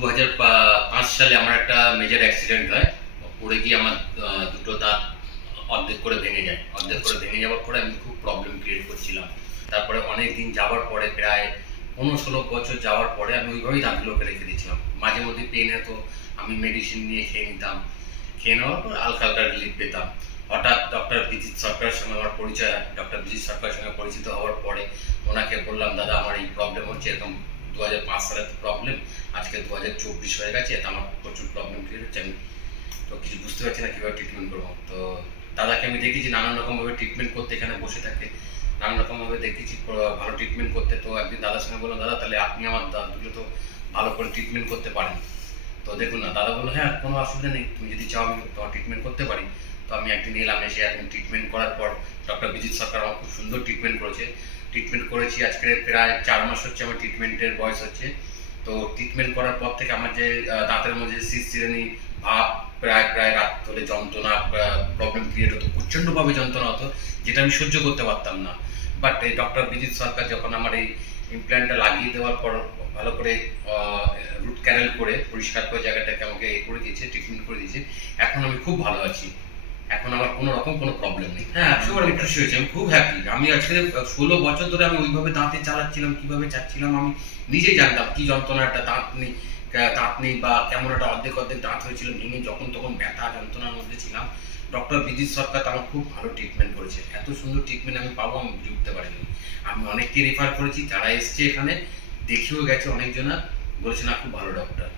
2005 সালে আমার একটা মেজর অ্যাক্সিডেন্ট হয়। পড়ে গিয়ে আমার দুটো দাঁত অর্ধেক করে ভেঙে যায়। অর্ধেক করে আচ্ছা। ভেঙে যাওয়ার পরে আমি খুব প্রবলেম ক্রিয়েট করছিলাম। তারপরে অনেক দিন যাওয়ার পরে প্রায় 15-16 বছর যাওয়ার পরে আমি ওইভাবেই দাঁতগুলোকে রেখে দিয়েছিলাম। মাঝে মধ্যে পেন হতো, আমি মেডিসিন নিয়ে খেয়ে নিতাম। খেয়ে নেওয়ার পর হালকা, হালকা রিলিফ পেতাম। হঠাৎ ডক্টর বিজিত সরকারের সঙ্গে আমার পরিচয় হয়। ডক্টর বিজিত সরকারের সঙ্গে পরিচিত হওয়ার পরে ওনাকে বললাম, "দাদা আমার এই প্রবলেম হচ্ছে, এরকম 2005 সালের প্রবলেম, আজকে 2024 হয়ে গেছে, এতে আমার প্রচুর প্রবলেম ক্রিয়েট হচ্ছে, আমি তো কিছু বুঝতে পারছি না কীভাবে ট্রিটমেন্ট করবো।" তো দাদাকে আমি দেখেছি নানান রকমভাবে ট্রিটমেন্ট করতে, এখানে বসে থাকে নানান রকমভাবে দেখেছি ভালো ট্রিটমেন্ট করতে। তো একদিন দাদার সঙ্গে বললাম, "দাদা তাহলে আপনি আমার দাঁতগুলো তো ভালো করে ট্রিটমেন্ট করতে পারেন, তো দেখুন না।" দাদা বললো, "হ্যাঁ কোনো অসুবিধা নেই, তুমি যদি চাও আমি তোমার ট্রিটমেন্ট করতে পারি।" তো আমি একদিন এলাম, এসে একদিন ট্রিটমেন্ট করার পর ডক্টর বিজিত সরকার আমার খুব সুন্দর ট্রিটমেন্ট করেছে। ট্রিটমেন্ট করেছি আজকে প্রায় 4 মাস হচ্ছে আমার ট্রিটমেন্টের বয়স হচ্ছে। তো ট্রিটমেন্ট করার পর থেকে আমার যে দাঁতের মধ্যে শিরশিরানি ভাব, প্রায় প্রায় রাত হলে যন্ত্রণা প্রবলেম ক্রিয়েট হতো, প্রচণ্ডভাবে যন্ত্রণা হতো, যেটা আমি সহ্য করতে পারতাম না। বাট এই ডক্টর বিজিত সরকার যখন আমার এই ইমপ্ল্যান্টটা লাগিয়ে দেওয়ার পর ভালো করে রুট ক্যানেল করে পরিষ্কার করে জায়গাটাকে আমাকে করে দিয়েছে, ট্রিটমেন্ট করে দিয়েছে, এখন আমি খুব ভালো আছি। এখন আমার কোনো রকম কোনো প্রবলেম নেই। হ্যাঁ, 100বার আমি খুশি হয়েছি, আমি খুব হ্যাপি। আমি আজকে 16 বছর ধরে আমি ওইভাবে দাঁতে চালাচ্ছিলাম, কিভাবে চাচ্ছিলাম আমি নিজেই জানতাম কি যন্ত্রণা, একটা দাঁত নেই বা কেমন একটা অর্ধেক অর্ধেক দাঁত হয়েছিল ভেঙে, যখন তখন ব্যথা যন্ত্রণার মধ্যে ছিলাম। ডক্টর বিজিত সরকার আমার খুব ভালো ট্রিটমেন্ট করেছে। এত সুন্দর ট্রিটমেন্ট আমি পাবো আমি বুঝে উঠতে পারিনি। আমি অনেককে রেফার করেছি, যারা এসছে এখানে দেখেও গেছে অনেকজনা, বলেছে না খুব ভালো ডক্টর।